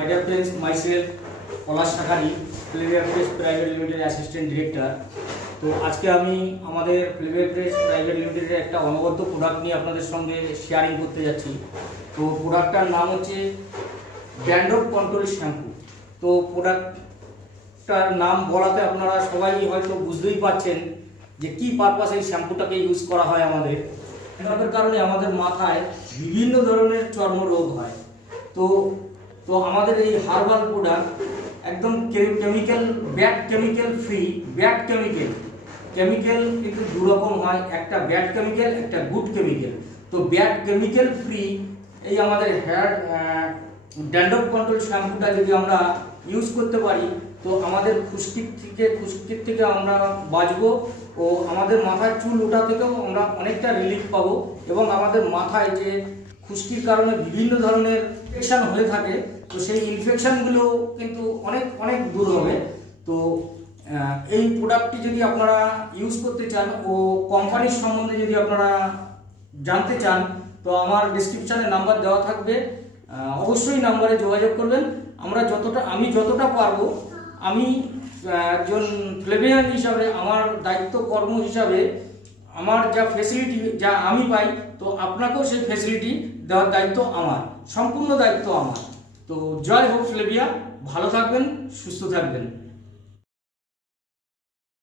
My dear friends, myself Palash Shakhari, Flavier press private limited assistant director. তো আজকে আমি আমাদের ফ্লেভিয়ার প্রেস প্রাইভেট লিমিটেডের একটা অনবদ্য প্রোডাক্ট নিয়ে আপনাদের সঙ্গে শেয়ারিং করতে যাচ্ছি। তো প্রোডাক্টটার নাম হচ্ছে ড্যান্ড্রফ কন্ট্রোল শ্যাম্পু। তো প্রোডাক্টটার নাম বলাতে আপনারা সবাই হয়তো বুঝতেই পারছেন যে কী পারপাসে এই শ্যাম্পুটাকে ইউজ করা হয়। আমাদের ড্যান্ড্রফের কারণে আমাদের মাথায় বিভিন্ন ধরনের চর্মরোগ হয়। তো আমাদের এই হার্বাল প্রোডাক্ট একদম chemical, bad chemical free. Bad chemical কিন্তু দু রকম হয়, একটা ব্যাড কেমিক্যাল, একটা গুড কেমিক্যাল। তো ব্যাড কেমিক্যাল ফ্রি এই আমাদের হেয়ার ড্যান্ড্রফ কন্ট্রোল শ্যাম্পুটা যদি আমরা ইউজ করতে পারি তো আমাদের খুশকির থেকে আমরা বাঁচবো ও আমাদের মাথার চুল ওঠা থেকেও আমরা অনেকটা রিলিফ পাবো এবং আমাদের মাথায় যে খুশকির কারণে বিভিন্ন ধরনের ইনফেকশন হয়ে থাকে তো সেই ইনফেকশনগুলো কিন্তু অনেক দূর হবে। তো এই প্রোডাক্টটি যদি আপনারা ইউজ করতে চান ও কোম্পানির সম্বন্ধে যদি আপনারা জানতে চান তো আমার ডেসক্রিপশানে নাম্বার দেওয়া থাকবে, অবশ্যই নাম্বারে যোগাযোগ করবেন। আমি যতটা পারবো, আমি একজন ফ্লেভিয়ান হিসাবে আমার দায়িত্ব কর্ম হিসাবে আমার যা ফ্যাসিলিটি যা আমি পাই তো আপনাকেও সেই ফ্যাসিলিটি দেওয়ার দায়িত্ব আমার, সম্পূর্ণ দায়িত্ব আমার। তো জয় হোক ফ্লেভিয়া, ভালো থাকবেন, সুস্থ থাকবেন।